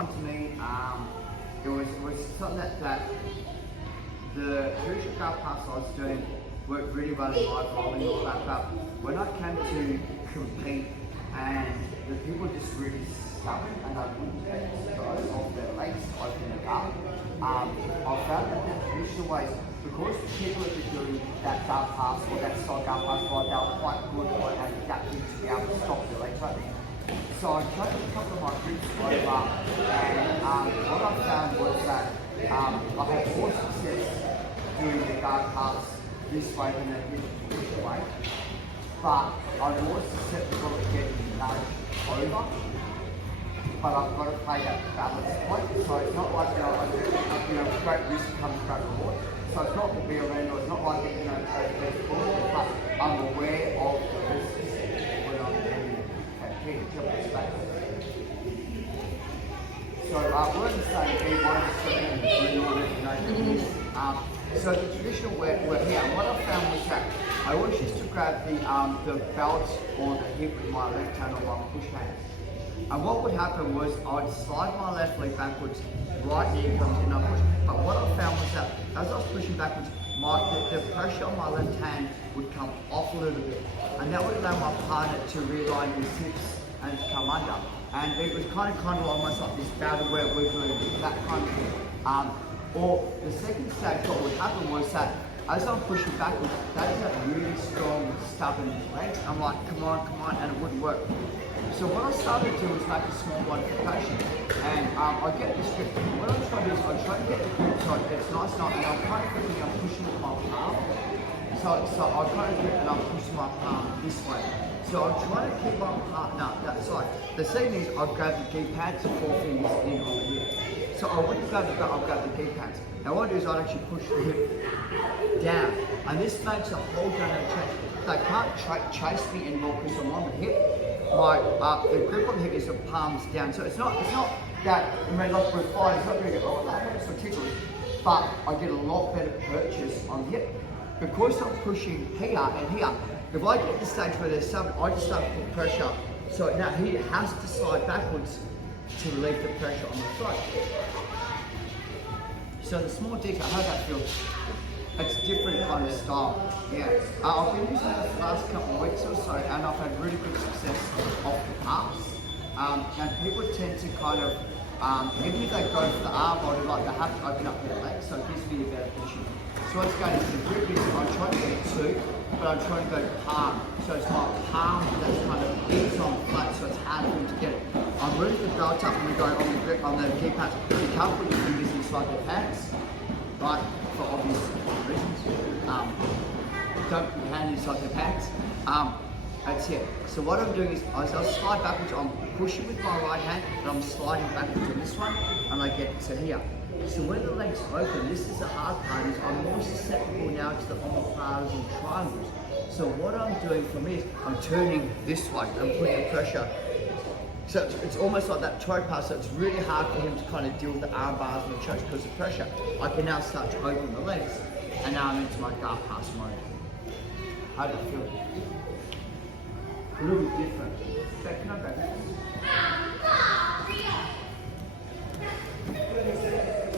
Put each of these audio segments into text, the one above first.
come to me. It was something that the traditional calf pass I was doing worked really well in my bowling and all that, but when I came to compete and the people just really stubborn and I wouldn't let it go off their legs, open it up, I found that the traditional ways, because people that were doing that calf pass or that side calf pass, they were quite good at adapting to be able to stop their legs opening. So I tried a couple of my groups over and what I found was that I had more success doing the guard pass this way than I did this way. But I'm more susceptible to getting nudged over. But I've got to play that balance point. So it's not like, great risk comes great reward. So it's not the be around, it's not like, but I'm aware of the risks when I'm doing that. So we're in the same team, so the traditional we're here, and what I found was that I always used to grab the belt or the hip with my left hand or my push hand. And what would happen was I'd slide my left leg backwards, right knee comes in, I push. But what I found was that as I was pushing backwards, the pressure on my left hand would come off a little bit. And that would allow my partner to realign his hips and come under. And it was kind of almost like this battle where we're doing that kind of thing. Or the second stage, what would happen was that as I'm pushing backwards, they have really strong, stubborn legs. I'm like, come on, and it wouldn't work. So what I started to do was make a small modification. And I get this grip. What I'm trying to do is I'm trying to get the grip so it's nice and I'm kind of gripping, I'm pushing with my palm. So I kind of grip and I'm pushing my palm this way. So I'm trying to keep my partner that side. The second is I'll grab the gi pads, 4 fingers in over here. So I wouldn't grab the belt, I'll grab the gi pads. Now what I do is I'd actually push the hip down. And this makes a whole dynamic change. They can't chase me anymore because I'm on the hip. The grip on the hip is the palms down. So it's not that, like we're flying, it's not going to go, oh that hurts or tickles. But I get a lot better purchase on the hip. Because I'm pushing here and here, if I get to the stage where there's something, I just start to put pressure. So now he has to slide backwards to relieve the pressure on the throat. So the small detail, how that feels, it's a different kind of style. Yeah. I've been using it the last couple of weeks or so and I've had really good success off the pass. And people tend to kind of, even if they go for the arm body, like they have to open up their legs, so it gives me a better position. So what's going into the grip is I'm trying to get two, but I'm trying to go palm. So it's my palm that's kind of it's on flat, so it's hard for them to get it. I'm moving the belt up and we're going on the grip on the gi pads. You can't put your fingers inside the pads, right? For obvious reasons. Don't put your hand inside the pads. That's it. So what I'm doing is, as I slide backwards, I'm pushing with my right hand, and I'm sliding backwards on this one, and I get to here. So when the legs open, this is the hard part, is I'm more susceptible now to the omoplatas and triangles. So what I'm doing for me is, I'm turning this way, I'm putting the pressure. So it's almost like that toe pass, so it's really hard for him to kind of deal with the arm bars and the chokes because of pressure. I can now start to open the legs, and now I'm into my guard pass mode. How do you feel? A little bit different. Can I go back?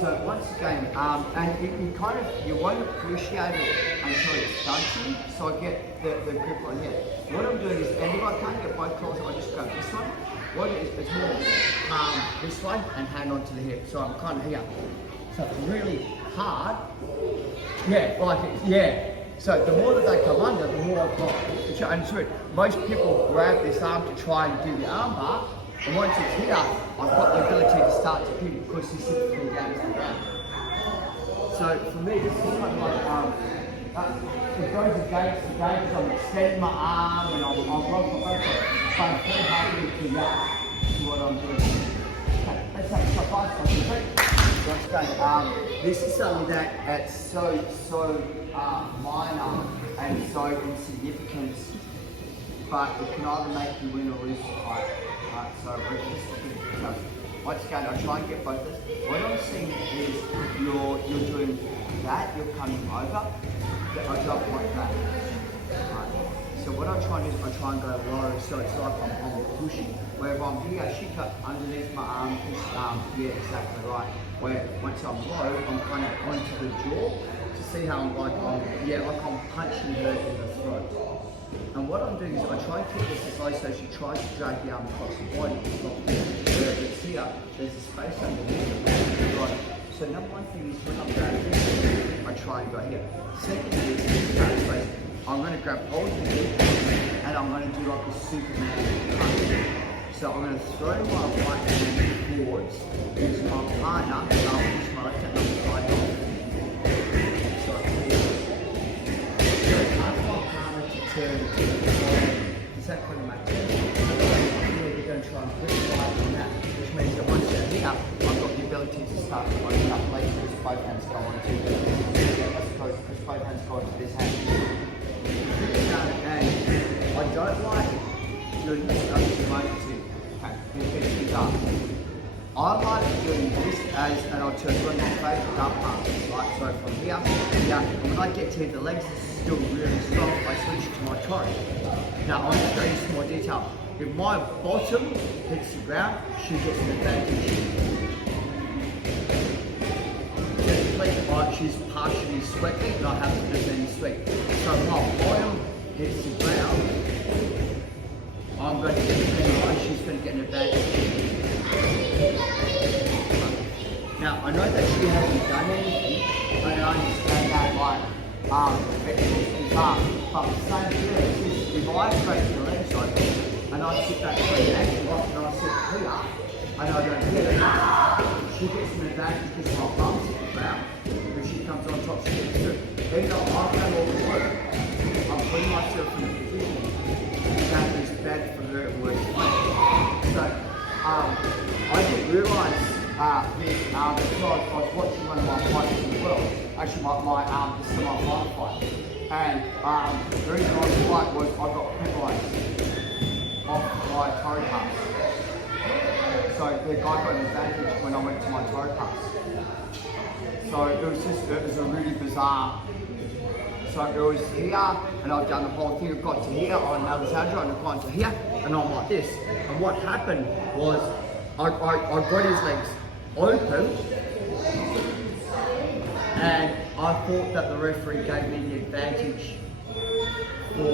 So once again, and you won't appreciate it until it's done to you. So I get the grip on here. What I'm doing is, and if I can't get both claws, I just grab this one. What it is, it's more palm this way and hand onto the hip. So I'm kind of here. So it's really hard. Yeah. So the more that they come under, the more I've got. And it's weird. Most people grab this arm to try and do the arm bar, and once it's here, I've got the ability to start to pin because this is pin down to the ground. So for me, this is kind of like it goes against the game because I'm extending my arm and I'm rocking my back, but I'm very happy to react to what I'm doing. Okay, let's take a shot by. This is something that's so minor and so insignificant, but it can either make you win or lose the fight. So once again, I'll try and get both of this. What I'm seeing is you're doing that, you're coming over. I don't want that. So what I try and do is I try and go low, so it's like I'm pushing. Where if I'm here, she cut underneath my arm, push yeah, exactly right. Where once I'm low, I'm kind of onto the jaw to see how I'm like I'm punching her in the throat. And what I'm doing is I try and keep this as low so she tries to drag the arm across the body. It's not here. Where if it's here, there's a space underneath it. Right. So number one thing is when I'm grabbing this, I try and go here. Second is this kind of space. I'm going to grab hold of it and I'm going to do like a Superman punch. So I'm going to throw my right hand forwards, use my partner, and I'll use my left hand on the side off. So ask my partner to turn is that kind of my turn? We're going to try and push right on that, which means that once you're here, I've got the ability to start to open up later as both hands go on to let's go, because both hands go onto this hand. And I don't like doing this as you might do. Because it's up. I like doing this as, and I'll turn one of my favourite dump passes, right? So from here, and when I get to the legs are still really strong, I switch to my torque. Now I'm just going into more detail. If my bottom hits the ground, she gets an advantage. She's partially sweating, and I have to defend sweat. So my bottom hits the ground, I'm going to get an advantage, she's going to get an advantage. Now I know that she hasn't done anything, and I understand that it's hard. But the same thing is if I break the legs open and I sit back for the ankle off and I sit here and I don't hit it, she gets an advantage because my bum's hit the ground. If she comes on top, she gets through. Even though I've done all the work, I'm putting myself in a position that is bad for her at work. So I didn't realise this because I was watching one of my fights as well. Actually, this is my fight. And the reason I was fight was I got penalised off my toe pass. So the guy got an advantage when I went to my toe pass. So it was a really bizarre. So it was here, and I've done the whole thing. I've got to here on Alexandra, and I've gone to here, and I'm like this. And what happened was I got his legs open, and I thought that the referee gave me the advantage for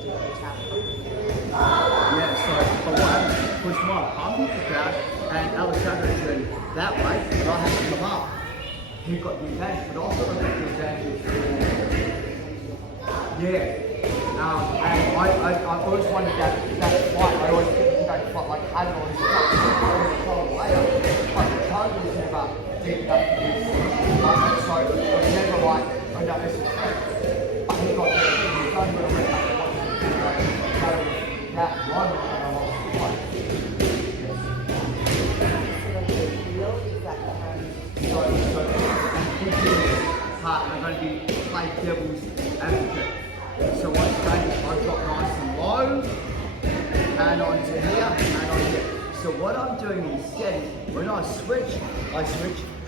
so what happened was my bum hit the ground, and Alexandra turned that way, and I had to come up. He got the advantage, but also I got the advantage for and I always wanted that fight. I always think that fight like I don't always later, but the target was never deep enough to do so it was never like, oh no, this is great. But he got there, he done well with that one, and I lost the fight. I'm going to be play devil's advocate. So what's going is I drop nice and low, and onto here, and on here. So what I'm doing instead is when I switch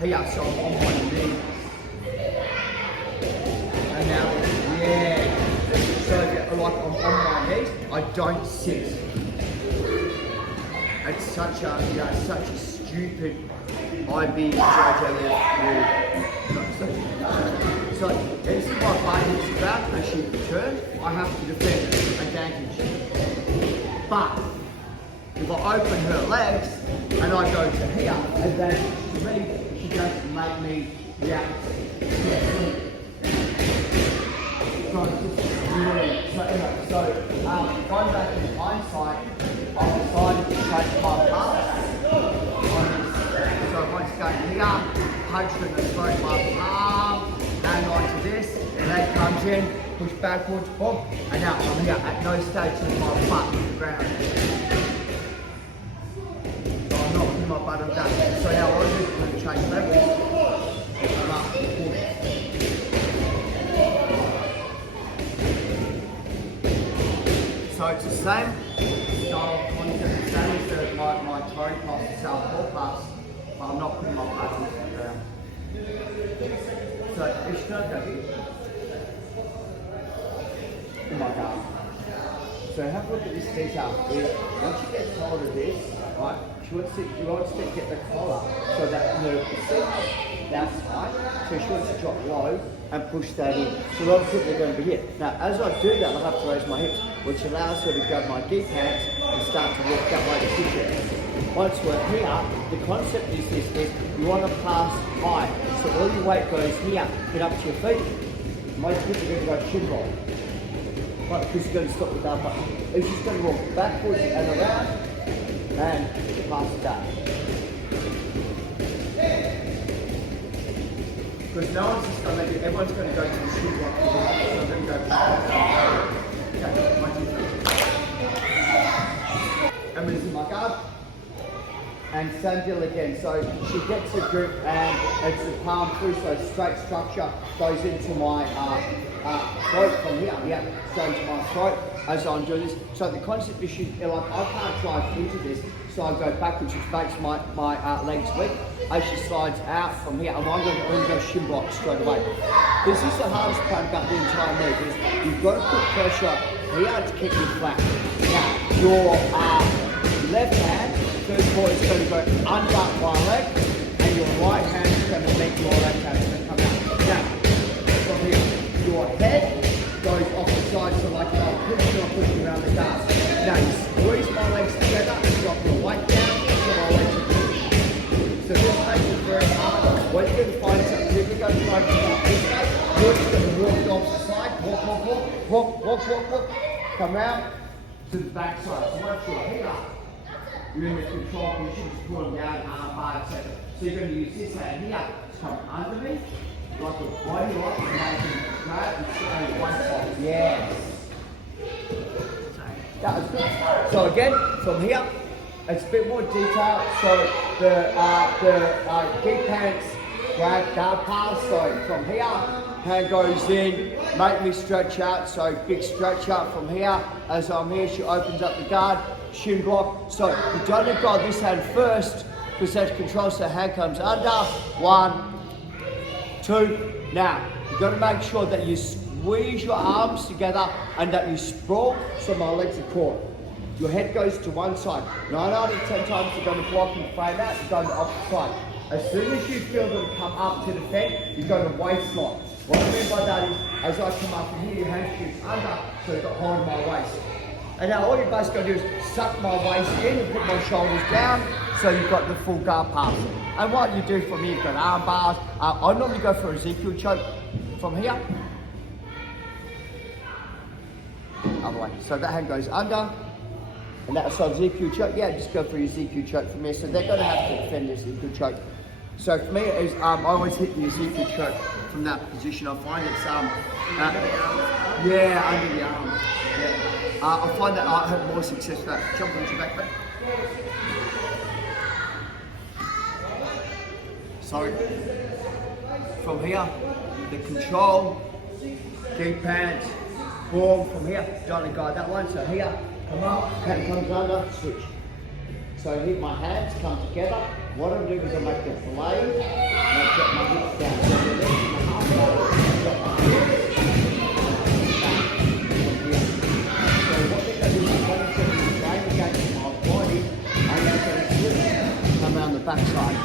here, so I'm on my knees. And now, so like I'm on my knees, I don't sit. It's such a stupid IB So this is my body hits back and she returns, I have to defend advantage. But if I open her legs and I go to here, advantage to me, she doesn't make me react. Going back in hindsight, I decided to take my pass. So once going here, punch her in the throat, my palm, hang on to this, leg comes in, push backwards, boom, and now I'm here. At no stage is my butt on the ground. So I'm not putting my butt on that. So now what I do is I'm going to change levels. I'm up, push. So it's the same style concept, the same as my toe pass, the southpaw pass, but I'm not putting my butt on the ground. So it's not going to be. Oh my God. So have a look at this detail. Once you get hold of this, right, you want to get the collar so that that's tight. So she wants to drop low and push that in. So a lot of people are going to be here. Now, as I do that, I have to raise my hips, which allows her to grab my gi pants and start to walk that way to kitchen. Once we're here, the concept is this, is you want to pass high. So all your weight goes here, get up to your feet. Most people are going to go shin roll. Right, because you're going to stop with that button. It's just going to walk backwards and around and pass it down. Because no one's just going to make it, everyone's going to go to the shin roll. So I'm going to go back. Okay, 1, 2, 3. And releasing my guard. And same deal again. So she gets a grip and it's a palm through, so straight structure goes into my throat from here, straight into my throat as I'm doing this. So the concept is like I can't drive into this, so I go backwards, which makes my legs weak. As she slides out from here, and I'm going to go shin block straight away. This is the hardest part about the entire move, is you've got to put pressure here to keep you flat. Now, your left hand, first of all, is going to go under my leg, and your right hand is going to meet your left hand. It's going to come out. Now, from here, your head goes off the side, so like I'm pushing around the guard. Now, you squeeze my legs together and drop your weight down, so my legs are pushed. So this makes it very hard. When you're going to find something, if you're going to try to do this way, you're just going to walk it off the side, walk, come out to the back side. So once you're here, you're in the control position, just pull them down, arm bar, etc. So you're going to use this hand here to come underneath, like a body lock, and now you can grab and sit on one side. Yes. That was good. So again, from here, it's a bit more detailed. So the gi pants grab guard pass. So from here, hand goes in, make me stretch out. So big stretch out from here. As I'm here, she opens up the guard. Shin block. So you don't let go of this hand first because that controls the hand comes under. 1, 2. Now you've got to make sure that you squeeze your arms together and that you sprawl so my legs are caught. Your head goes to one side. 9 out of 10 times you're going to block and frame out, you're going to opposite side. As soon as you feel them come up to the defend, you're going to waist lock. What I mean by that is, as I come up from here, your hand shoots under, so you've got hold of my waist. And now all you're basically going to do is suck my waist in and put my shoulders down, so you've got the full guard pass. And what you do from here, you've got arm bars. I normally go for a Ezekiel choke from here. Other way. So that hand goes under, and that's so Ezekiel choke. Yeah, just go for your Ezekiel choke from here. So they're going to have to defend this Ezekiel choke. So for me, it is, I always hit the Ezekiel choke from that position. I find it's under the arm. Yeah. I find that I have more success with that. Jump onto your back foot. So from here, the control, gi pants, boom, from here, don't let go of that one. So here, come up, hand comes under, switch. So here my hands come together. What I'm doing is I make the blade, and I get my hips down. So the legs and my arms down, drop my hips. Come around the back side.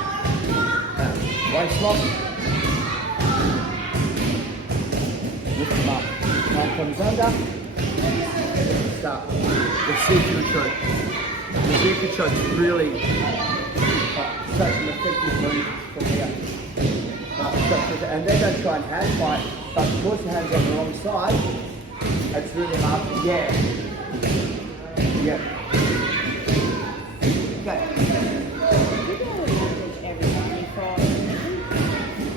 Waist lock. Lift them up. Hand comes under. Start. The Ezekiel choke. The Ezekiel choke is really such an effective move from here. And they're going to try and hand fight, but because your hands on the wrong side, it's really hard to get. Yeah.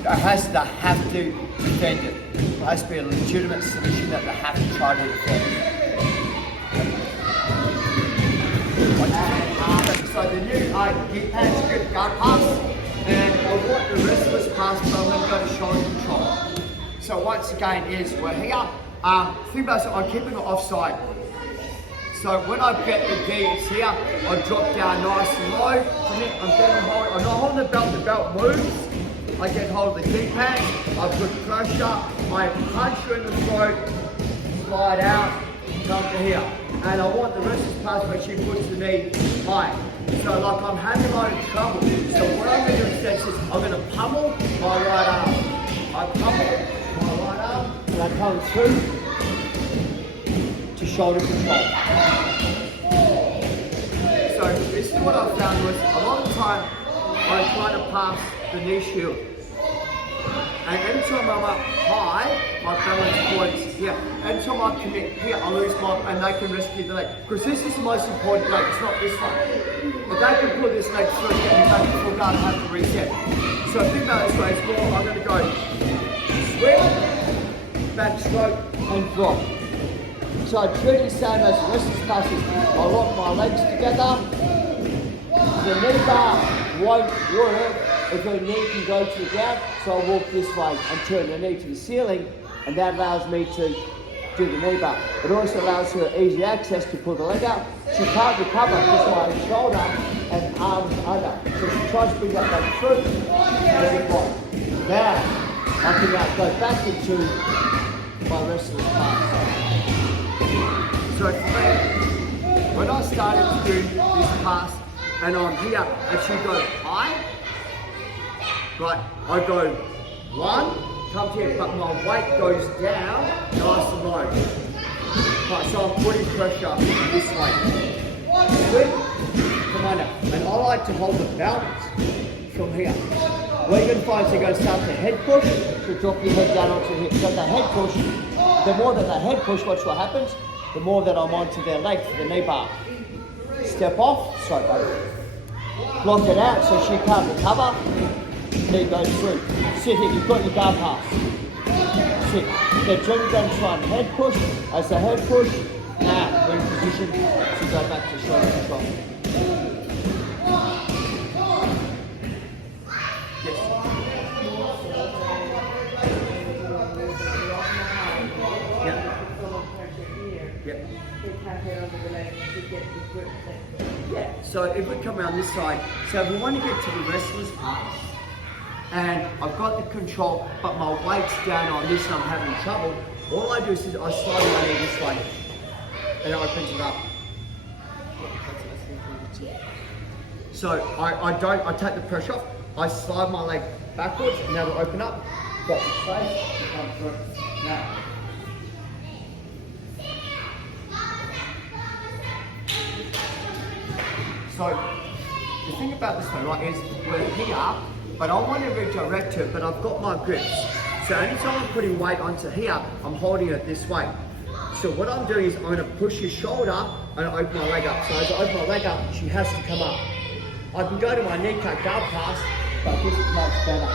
It has to have to defend it. It has to be a legitimate submission that they have to try to defend. So the new gi pants grip guard pass, and I want the rest of this pass, but I'm going to go to shoulder control. So once again is we're here. Think about it, I'm keeping it offside. So when I get the gi, it's here, I drop down nice and low. I'm not holding the belt moves. I get hold of the gi pad, I put pressure, I punch her in the throat, slide out, come to here. And I want the restless pass where she puts the knee high. So like I'm having a lot of trouble. So what I'm going to do instead is I'm going to pummel my right arm. I pummel my right arm and I come through to shoulder control. So this is what I found was a lot of the time I try to pass the knee shield. And anytime I'm up high, my balance points here. Anytime I commit here, I lose my, and they can rescue the leg. Because this is the most important leg, it's not this one. But they can pull this leg through, get me back to full guard and have to reset. So think about it this way, it's more, I'm going to go swing, backstroke, and drop. So I treat it the same as restless passes. I lock my legs together. The knee bar won't work if your knee can go to the ground, so I walk this way and turn the knee to the ceiling, and that allows me to do the knee bar. It also allows her easy access to pull the leg up. She can't recover just my shoulder and arms under. So she tries to bring that leg through and it won't. Now, I can now go back into my restless pass. So for me, when I started to do this pass, and I'm here, and she goes high, right, I go one, come here, but my weight goes down, nice and low. Right, so I'm putting pressure this way. Swing, come under. And I like to hold the balance from here. What you're going to find is you're going to start the head push, to drop your head down onto the hip. So the head push, the more that the head push, watch what happens, the more that I'm onto their leg for the knee bar. Step off, sorry buddy. Block it out so she can't recover. Knee goes through. Sit here, you've got your guard pass. Sit. Then Jenny's going to try and head push. As the head push, now we're in position to go back to shoulder control. Yes. Yeah. Yep. Yeah, so if we come around this side, so if we want to get to the restless pass, and I've got the control, but my weight's down on this and I'm having trouble, all I do is I slide my knee this way, and it opens it up. So I take the pressure off, I slide my leg backwards, and now it'll open up, got the space, and come through. Now. So, the thing about this one, right, is we're here, but I want to redirect her, but I've got my grips. So anytime I'm putting weight onto here, I'm holding it this way. So what I'm doing is I'm going to push your shoulder and open my leg up. So as I open my leg up, she has to come up. I can go to my knee cut guard pass, but this is much better.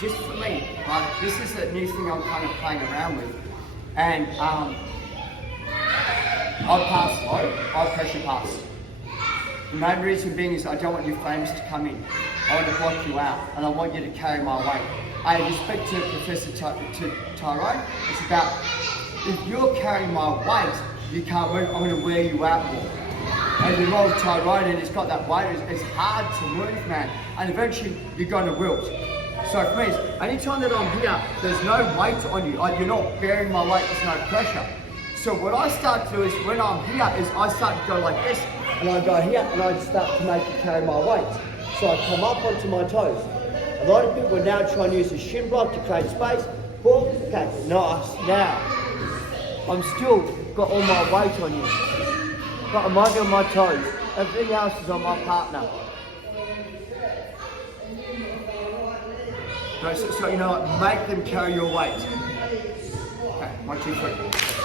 Just for me, right, this is a new thing I'm kind of playing around with. And I pass low, I pressure pass. The main reason being is I don't want your frames to come in. I want to block you out, and I want you to carry my weight. I respect to Professor Tyrone, it's about, if you're carrying my weight, you can't move, I'm going to wear you out more. And the role of Tyrone, and it's got that weight, it's hard to move, man. And eventually, you're going to wilt. So for me, anytime that I'm here, there's no weight on you. You're not bearing my weight, there's no pressure. So what I start to do is, when I'm here, is I start to go like this, and I go here, and I start to make you carry my weight. So I come up onto my toes. A lot of people are now trying to use a shin block to create space. Boom, okay, nice. Now, I'm still got all my weight on you. But I'm only on my toes. Everything else is on my partner. So you know what, make them carry your weight. Okay, 1, 2, 3.